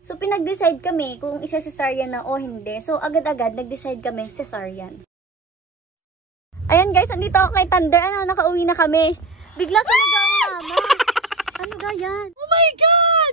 So, pinag-decide kami kung isa-cesarean na o hindi. So, agad-agad nag-decide kami cesarean. Ayan guys, andito ako kay Thunder. Nakauwi na kami. Bigla sumigaw ang mama. Ano ga yan? Oh my God!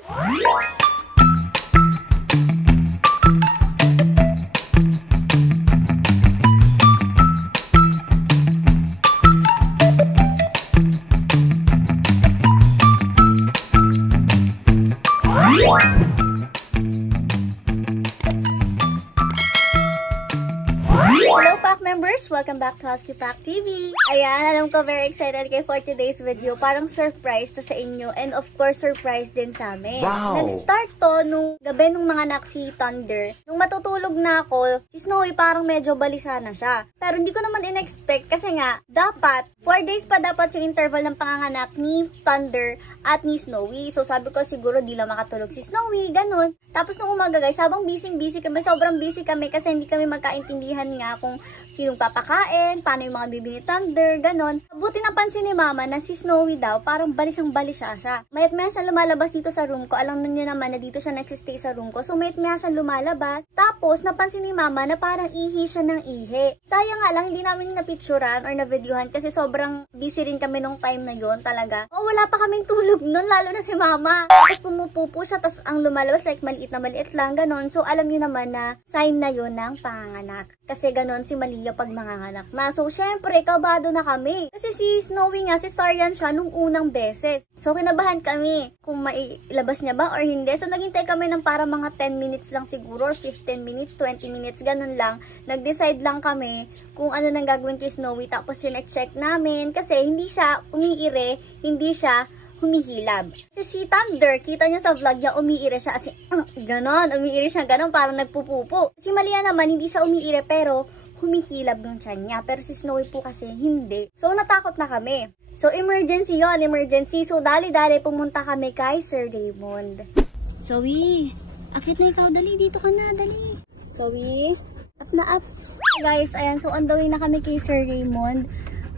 Hello Pack members! Welcome back to Husky Pack TV! Ayan, alam ko very excited kayo for today's video. Parang surprise to sa inyo and of course surprise din sa amin. Wow! Nag-start to nung gabi nung mga anak si Thunder. Nung matutulog na ako, si Snowy parang medyo balisa na siya. Pero hindi ko naman in-expect kasi nga, dapat 4 days pa dapat yung interval ng panganganak ni Thunder at ni Snowy. So sabi ko siguro di lang makatulog si Snowy, ganun. Tapos nung umaga guys, habang busy kami, sobrang busy kami kasi hindi kami magkaintindihan nga kung sinong papakain, paano yung mga bibi ni Thunder, ganon. Buti napansin ni Mama na si Snowy daw, parang balisang-balisa siya. Mayat maya siya lumalabas dito sa room ko. Alam niyo naman na dito siya nagsistay sa room ko. So mayat maya siya lumalabas. Tapos napansin ni Mama na parang ihi siya ng ihi. Sayang nga lang, hindi namin napicturan or na-videohan kasi sobrang busy rin kami nung time na yon talaga. O wala pa kaming tulog nun, lalo na si Mama. Tapos pumupupo siya, tapos ang lumalabas like maliit lang, ganon. So alam niyo naman na sign na yon ng panganganak. Kasi ganon si Malia pag manganganak na. So, syempre, kabado na kami. Kasi si Snowy nga, si cesarean siya nung unang beses. So, kinabahan kami kung mailabas niya ba or hindi. So, naghintay kami ng para mga 10 minutes lang siguro, or 15 minutes, 20 minutes, ganun lang. Nag-decide lang kami kung ano nang gagawin kay Snowy. Tapos, yun check namin. Kasi, hindi siya umiire, hindi siya humihilab. Kasi si Thunder, kita niyo sa vlog niya, umiire siya. Kasi, ganon, umiire siya, ganon, parang nagpupupo. Si Malia naman, hindi siya umiire, pero humihilab ng tiyan niya. Pero si Snowy po kasi hindi. So, natakot na kami. So, emergency yon, emergency. So, dali-dali pumunta kami kay Sir Raymond. Zoe, akit na ikaw. Dali, dito ka na. Dali. Zoe, up na up. Guys, ayan. So, on the way na kami kay Sir Raymond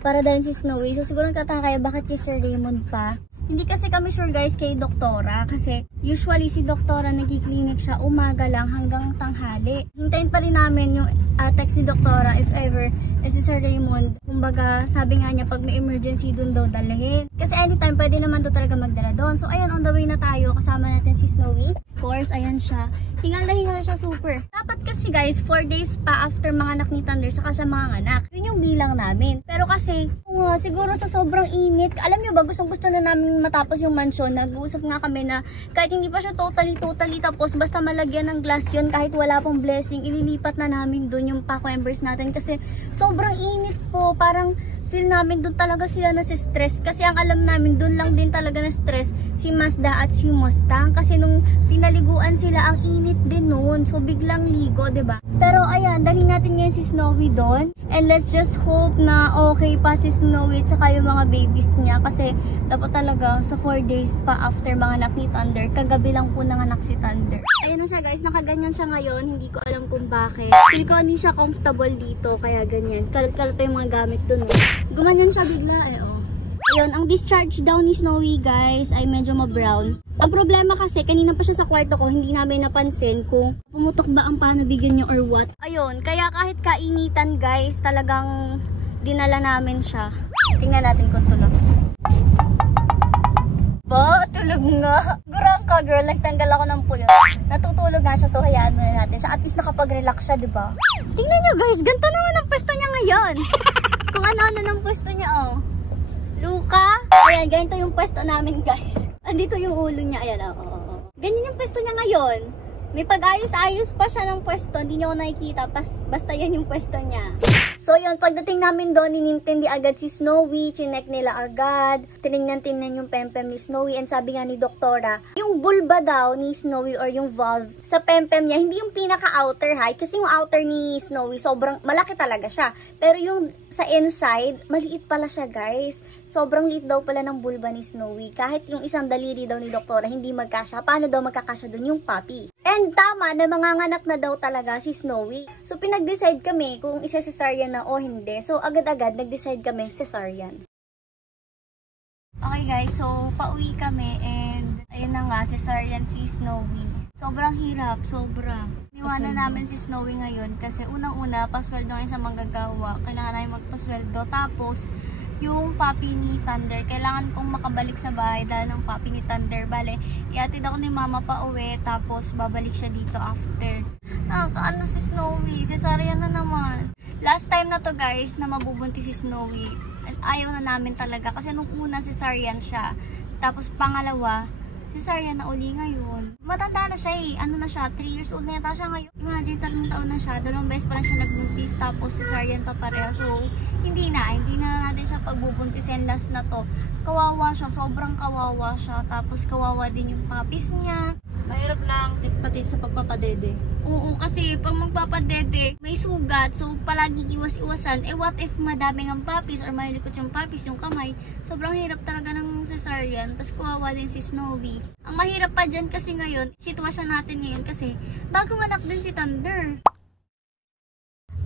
para dalhin si Snowy. So, siguro nagtataka kayo bakit kay Sir Raymond pa. Hindi kasi kami sure guys kay Doktora kasi usually si Doktora nagki-clinic siya umaga lang hanggang tanghali. Hintayin pa rin namin yung text ni Doktora if ever si Sir Raymond. Kumbaga sabi nga niya pag may emergency dun daw dalhin. Kasi anytime pwede naman daw talaga magdala doon. So ayan, on the way na tayo, kasama natin si Snowy. Of course, ayan siya. Hingal na siya super. Dapat kasi guys 4 days pa after mga anak ni Thunder saka siya mga anak. Yun yung bilang namin. Pero kasi siguro sa sobrang init, alam nyo ba gustong gusto na namin matapos yung mansion. Nag-uusap nga kami na kahit hindi pa siya totally tapos basta malagyan ng glass yun kahit wala pong blessing, ililipat na namin dun yung pack members natin kasi sobrang init po. Parang feel namin dun talaga sila na stress kasi ang alam namin dun lang din talaga na stress si Mazda at si Mustang kasi nung pinaliguan sila ang init din noon. So biglang ligo, 'di ba? Pero ayan, dali natin ngayon si Snowy doon. And let's just hope na okay pa si Snowy at saka yung mga babies niya kasi dapat talaga sa 4 days pa after mga anak ni Thunder. Kagabi lang po nanganak si Thunder. Ayan na siya guys, nakaganyan siya ngayon. Hindi ko alam kung bakit. Feel ko hindi siya comfortable dito kaya ganyan. Kalat-kalat pa yung mga gamit dun. Gumanyan siya bigla Ayun, ang discharge daw ni Snowy guys ay medyo ma-brown. Ang problema kasi, kanina pa siya sa kwarto ko, hindi namin napansin kung pumutok ba ang panabigyan niya or what. Ayun, kaya kahit kainitan guys, talagang dinala namin siya. Tingnan natin kung tulog. Ba, tulog nga. Gurang ka girl, nagtanggal ako ng puyot. Natutulog nga siya, so hayaan muna natin siya. At least nakapag-relax siya, diba? Tingnan nyo guys, ganito naman ang pwesto niya ngayon. Kung ano-ano ng pwesto niya, Luka. Ayan, ganito yung pwesto namin guys. Andito yung ulo niya. Ayan, ganyan yung pwesto niya ngayon. May pag-ayos-ayos pa siya ng pwesto. Hindi niyo nakikita. Basta yan yung pwesto niya. So yun, pagdating namin doon, inintindi agad si Snowy. Chinek nila agad. Tinignan yung pempem ni Snowy. And sabi nga ni Doktora, yung vulva daw ni Snowy or yung valve sa pempem niya, hindi yung pinaka-outer height. Kasi yung outer ni Snowy, sobrang malaki talaga siya. Pero yung sa inside, maliit pala siya guys. Sobrang liit daw pala ng vulva ni Snowy. Kahit yung isang daliri daw ni Doktora, hindi magkasya. Paano daw magkakasya doon yung puppy? And tama na manganganak na daw talaga si Snowy. So pinag-decide kami kung isa-cesarean na o hindi. So agad-agad nag-decide kami cesarean. Okay guys, so pauwi kami and ayun na nga, cesarean si Snowy. Sobrang hirap, sobra. Niwanan namin si Snowy ngayon kasi unang-una, pasweldo ngayon sa manggagawa. Kailangan namin magpasweldo. Tapos, yung puppy ni Thunder, kailangan kong makabalik sa bahay dahil ng puppy ni Thunder. Bale, iatid ako ni Mama pa uwi, tapos babalik siya dito after. Nakakaano si Snowy, cesarean na naman. Last time na to guys, na mabubuntis si Snowy. Ayaw na namin talaga kasi nung una cesarean siya. Tapos pangalawa, cesarean na uli ngayon. Matanda na siya eh. Ano na siya? 3 years old na yata siya ngayon. Imagine, 3 taon na siya. 2 beses pa lang siya nagbuntis. Tapos cesarean pa pareha. So, hindi na natin siya pagbubuntisin. Last na to. Kawawa siya. Sobrang kawawa siya. Tapos kawawa din yung puppies niya. Mahirap lang pati sa pagpapadede. Oo, kasi pag magpapadede, may sugat. So, palagi iwas-iwasan. Eh, what if madaming ang puppies or mahilikot yung puppies, yung kamay? Sobrang hirap talaga ng cesarean. Tapos kawawa din si Snowy. Ang mahirap pa dyan kasi ngayon, sitwasyon natin ngayon kasi bagong anak din si Thunder.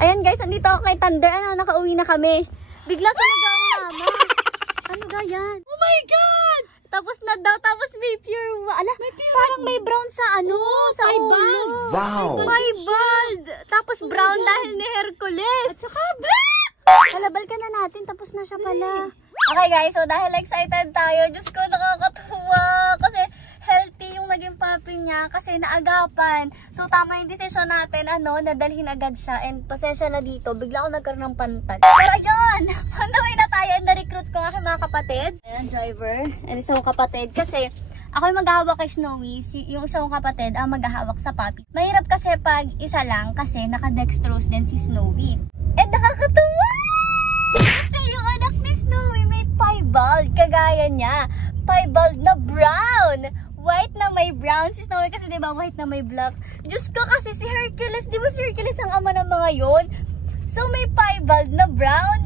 Ayan guys, andito ako kay Thunder. Nakauwi na kami. Bigla sumigaw ang mama. Ano ga yan? Oh my God! Tapos na daw, tapos may pure, parang may brown sa sa ulo. Wow! Piebald! Tapos brown dahil ni Hercules. At saka black! Halabal ka na natin, tapos na siya pala. Okay guys, so dahil excited tayo, Diyos ko, nakakatuwa. Kasi healthy yung naging puppy niya kasi naagapan. So tama yung decision natin, nadalhin agad siya. And pasensya na dito, bigla ako nagkaroon ng pantal. Pero ayun, pandawin na tayo. Na-recruit ko ang aking mga kapatid. Ayan, driver. And isang kapatid. Kasi ako yung maghahawak kay Snowy. Yung isang kapatid ang maghahawak sa puppy. Mahirap kasi pag isa lang kasi naka-dextrose din si Snowy. And nakakatuwa! Kasi yung anak ni Snowy may piebald. Kagaya niya. Piebald na brown. White na may brown. Si Snowy kasi diba white na may black. Diyos ko kasi si Hercules. Diba si Hercules ang ama ng mga yon? So may piebald na brown.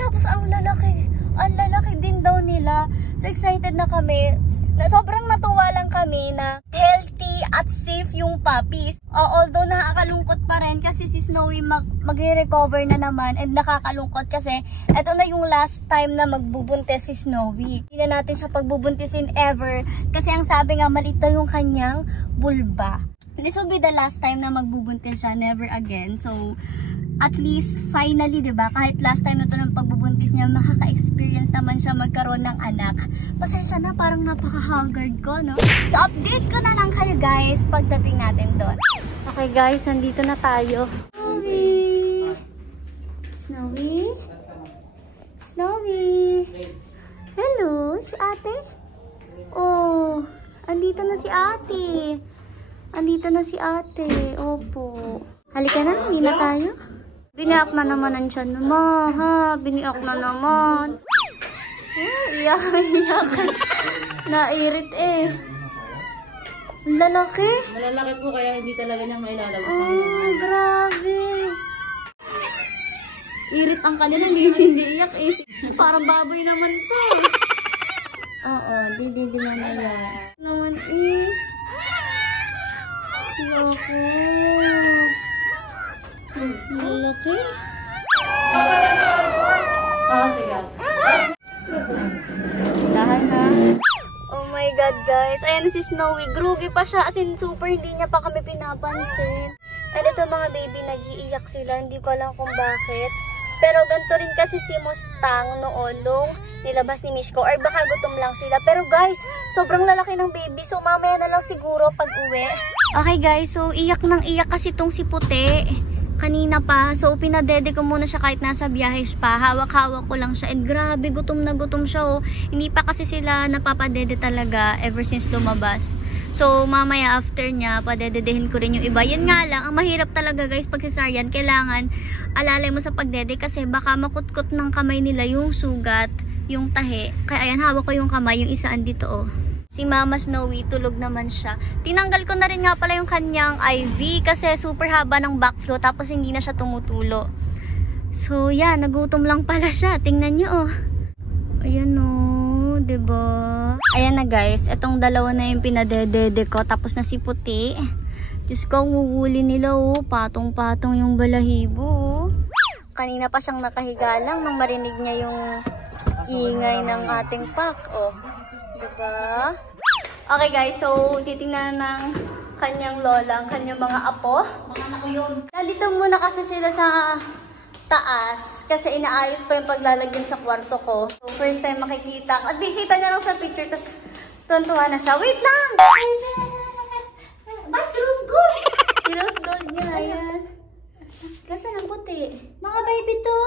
Tapos ang lalaki din daw nila. So excited na kami. Sobrang natuwa lang kami na healthy at safe yung puppies. Although nakakalungkot pa rin kasi si Snowy magre-recover na naman. And nakakalungkot kasi ito na yung last time na magbubuntis si Snowy. Hindi na natin siya pagbubuntisin ever. Kasi ang sabi nga, maliit daw yung kanyang bulba. This will be the last time na magbubuntis siya. Never again. So, at least, finally, diba, kahit last time na ito ng pagbubuntis niya, makaka-experience naman siya magkaroon ng anak. Pasensya na, parang napaka-haggard ko, no? So, update ko na lang kayo, guys, pagdating natin doon. Okay, guys, nandito na tayo. Snowy! Snowy? Snowy! Hello, si ate? Oh, andito na si ate. Andito na si ate. Opo. Halika na, hindi na tayo. Biniak na naman ang tiyan mo, ha? Biniak na naman. Iyak. Nairit eh. Ang lalaki. Malalaki po kaya hindi talaga niya mailalabas. Oh, grabe. Irit ang kanila, hindi iyak eh. Parang baboy naman to. Oo, di na yan. Naman eh. Loko. Malaki. Sige. Dahan ha. Oh my God guys. Ayan si Snowy. Groggy pa siya. As in super hindi niya pa kami pinapansin. And ito mga baby nag-iiyak sila. Hindi ko alam kung bakit. Pero ganito rin kasi si Mustang noon nung nilabas ni Mishko. Or baka gutom lang sila. Pero guys, sobrang lalaki ng baby. So mamaya na lang siguro pag uwi. Okay guys, so iyak nang iyak kasi tong si Puti. Kanina pa. So pinadede ko muna siya kahit nasa biyahe pa. Hawak-hawak ko lang siya. And grabe, gutom na gutom siya oh. Hindi pa kasi sila napapadede talaga ever since lumabas. So mamaya after niya, padededehin ko rin yung iba. Yan nga lang, ang mahirap talaga guys pag cesarean. Kailangan alalay mo sa pagdede kasi baka makutkot ng kamay nila yung sugat, yung tahe. Kaya ayan, hawak ko yung kamay, yung isa andito oh. Si Mama Snowy, tulog naman siya. Tinanggal ko na rin nga pala yung kanyang IV kasi super haba ng backflow tapos hindi na siya tumutulo. So, yan. Nagutom lang pala siya. Tingnan nyo, oh. Ayan, oh. Diba? Ayan na, guys. Itong dalawa na yung pinadedede ko. Tapos na si Puti. Diyos ko, huhuli nila, oh. Patong-patong yung balahibo, oh. Kanina pa siyang nakahiga lang nang marinig niya yung ingay ng ating pack. Oh, diba? Okay guys, so titingnan ng kanyang lola, ang kanyang mga apo. Mga anak ko yun. Nandito muna kasi sila sa taas kasi inaayos pa yung paglalagyan sa kwarto ko. So first time makikita. At bikita niya lang sa picture, tapos tuwan-tuwa na siya. Wait lang! Ba, si Rose Gold! Si Rose Gold niya, ayan. Kasi ang puti. Mga baby to!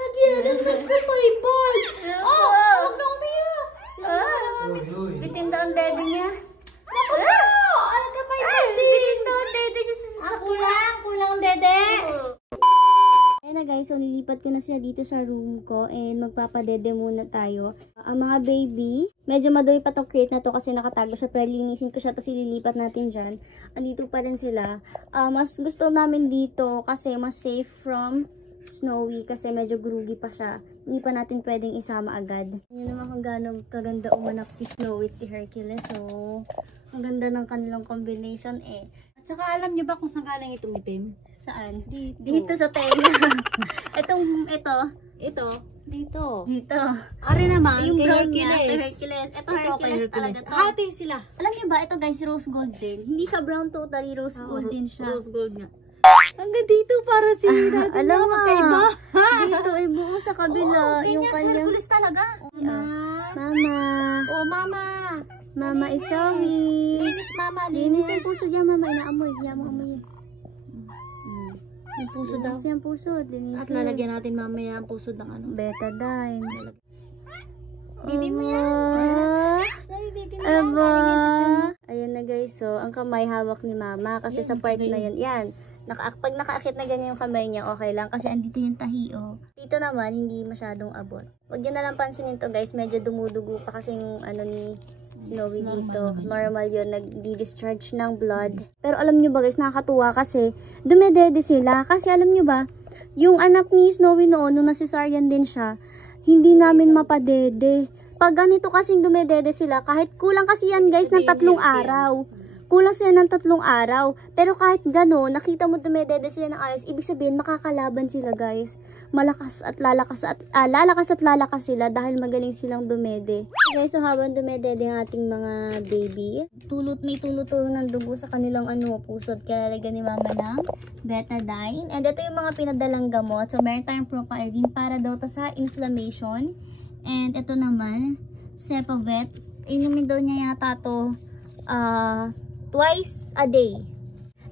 Nagyanan ko, my boy! Oh! Huwag na umiyak! Bitin daw ang daddy niya. Naku po! Ano ka pa yung daddy? Bitin daw ang daddy niya sa sasakyan. Kulang ang dede! Ayan na guys, so nilipat ko na siya dito sa room ko and magpapadede muna tayo. Ang mga baby, medyo madoy pa tong crate na to kasi nakatago siya, pero linisin ko siya tapos ililipat natin dyan. Andito pa rin sila. Mas gusto namin dito kasi mas safe from Snowy kasi medyo groggy pa siya. Hindi pa natin pwedeng isama agad. Yun naman kung gaano kaganda umanap si Snowy at si Hercules. So, ang ganda ng kanilang combination eh. At saka alam niyo ba kung saan galing itong itim? Saan? Dito sa tenga. Ito. Dito. Ari naman, Yung kay brown niya, Hercules. kay Hercules. Ito Kay Hercules talaga to. Hati sila. Alam niyo ba, ito guys, rose gold din. Hindi siya brown totally, rose gold din siya. Rose gold nga. Hanggang dito para si natin Alam mo, magkaiba. dito ay buo sa kabila. Yung kanyang... Hercules talaga. Mama. Oh, mama. Mama is sorry. Linis, mama. Linis yung puso niya, mama. Inaamoy. Hiya mo amoy. Yung puso daw. Linis yung puso. Linis At lalagyan natin mamaya ang puso ng ano. Betadine. Baby mo yan. Baby mo yan. Aba. Ayan na guys. So, ang kamay hawak ni mama. Kasi sa part na yun. Yan. Pag nakaakit na ganyan yung kamay niya, okay lang. Kasi andito yung tahi, oh. Dito naman, hindi masyadong abot. Huwag nyo na lang pansinin to guys. Medyo dumudugo pa kasi yung ano ni Snowy dito. Normal yun. Nagdi-discharge ng blood. Pero alam nyo ba guys, nakakatuwa kasi dumedede sila. Kasi alam nyo ba, yung anak ni Snowy noon, nung nasisaryan din siya, hindi namin mapadede. Pag ganito kasing dumedede sila, kahit kulang kasi yan guys ng 3 araw. Kulang sila ng 3 araw. Pero kahit gano'n, nakita mo dumedede sila ng ayos, ibig sabihin makakalaban sila guys. Malakas at lalakas sila dahil magaling silang dumede. Guys, so habang dumedede ang ating mga baby, may tulot-tulot ng dugo sa kanilang pusod. Kaya lalagyan ni mama ng betadine. And ito yung mga pinadalang gamot. So meron tayong propyrin para daw to sa inflammation. And ito naman, Cepavet. Inumin daw niya yata to twice a day.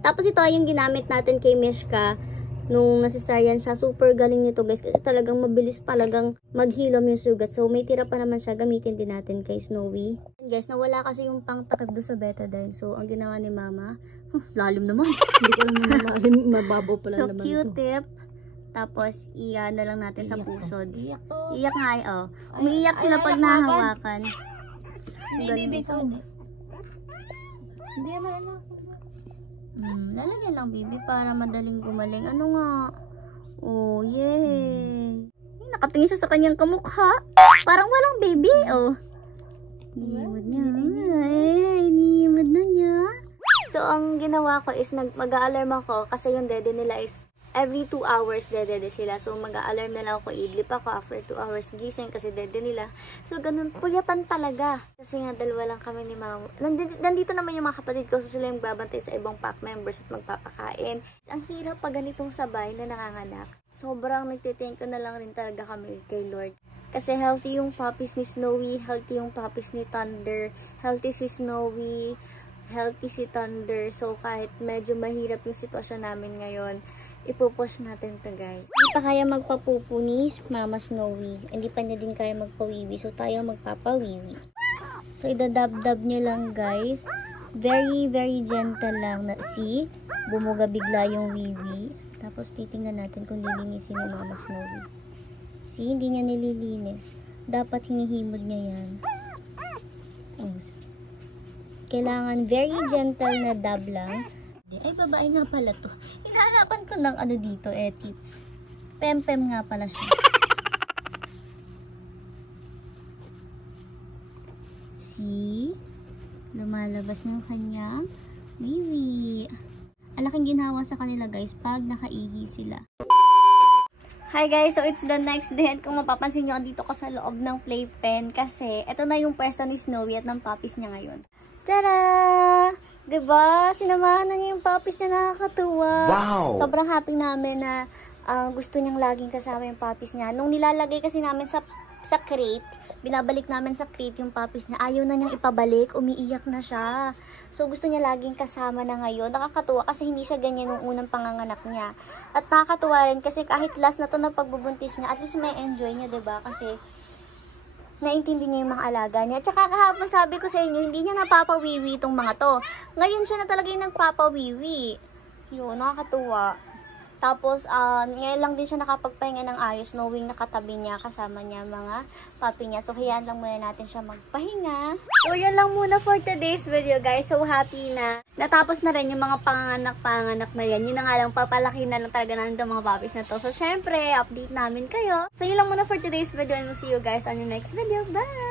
Tapos ito yung ginamit natin kay Mishka nung nasisaryan siya. Super galing nito guys. Kasi talagang mabilis talagang maghilom yung sugat. So may tira pa naman siya. Gamitin din natin kay Snowy. And guys, nawala kasi yung pangtakip do sa betadine. So ang ginawa ni mama, lalim naman. Hindi ko lang lalim. Mababaw pala naman ito. So Q-tip. Tapos na lang natin sa pusod. Iyak to. Iyak nga ay oh. Umiiyak sila pag nahawakan. Hindi, hindi naman ano. Lalagyan lang baby para madaling gumaling. Ano nga? Oh, yay. Nakatingin siya sa kanyang kamukha. Parang walang baby. Oh. Inimod niya. Ay, inimod na niya. So, ang ginawa ko is mag-a-alarm ako kasi yung dede nila is every 2 hours dede sila. So, mag-a-alarm na lang ako. Idlip ako after 2 hours gising kasi dede nila. So, ganun. Puyatan talaga. Kasi nga, 2 lang kami ni mama. Nandito naman yung mga kapatid ko. So, sila yung babantay sa ibang pack members at magpapakain. Ang hirap pag ganitong sabay na nanganganak. Sobrang nagtithank ko na lang rin talaga kami kay Lord. Kasi healthy yung puppies ni Snowy. Healthy yung puppies ni Thunder. Healthy si Snowy. Healthy si Thunder. So, kahit medyo mahirap yung sitwasyon namin ngayon, ipupush natin to guys. Hindi pa kaya magpapupo ni Mama Snowy. Hindi pa niya din kaya magpawiwi. So tayo magpapawiwi. So idadab-dab nyo lang guys. Very, very gentle lang. See? Bumuga bigla yung wiwi. Tapos titingnan natin kung lilinisin ni Mama Snowy. See? Hindi niya nililinis. Dapat hinihimod niya yan. Oh. Kailangan very gentle na dab lang. Ay, babae nga pala to. Hinahanapan ko ng ano dito, tits. Pem-pem nga pala siya. See? Lumalabas ng kanyang wiwi. Alaking ginawa sa kanila guys pag nakaihi sila. Hi guys, so it's the next day and kung mapapansin nyo, andito ko sa loob ng playpen kasi ito na yung pwesto ni Snowy at ng puppies niya ngayon. Tada! Diba? Sinamahan na niya yung puppies niya, nakakatuwa. Wow! Sobrang happy namin na gusto niyang laging kasama yung puppies niya. Nung nilalagay kasi namin sa crate, binabalik namin sa crate yung puppies niya, ayaw na niyang ipabalik, umiiyak na siya. So gusto niya laging kasama na ngayon. Nakakatuwa kasi hindi siya ganyan nung unang panganganak niya. At nakakatuwa rin kasi kahit last na to na pagbubuntis niya, at least may enjoy niya, diba? Kasi naintindi niya yung mga alaga niya. Tsaka kahapon sabi ko sa inyo, hindi niya napapawiwi itong mga to. Ngayon siya na talaga yung nagpapawiwi. Yun, nakakatuwa. Tapos, ngayon lang din siya nakapagpahinga ng ayos, knowing nakatabi niya, kasama niya mga puppy niya. So, hayaan lang muna natin siya magpahinga. So, yun lang muna for today's video, guys. So, happy na natapos na rin yung mga panganak na yan. Yun na nga lang, papalaki na lang talaga natin itong mga puppies na to. So, syempre, update namin kayo. So, yun lang muna for today's video and we'll see you guys on your next video. Bye!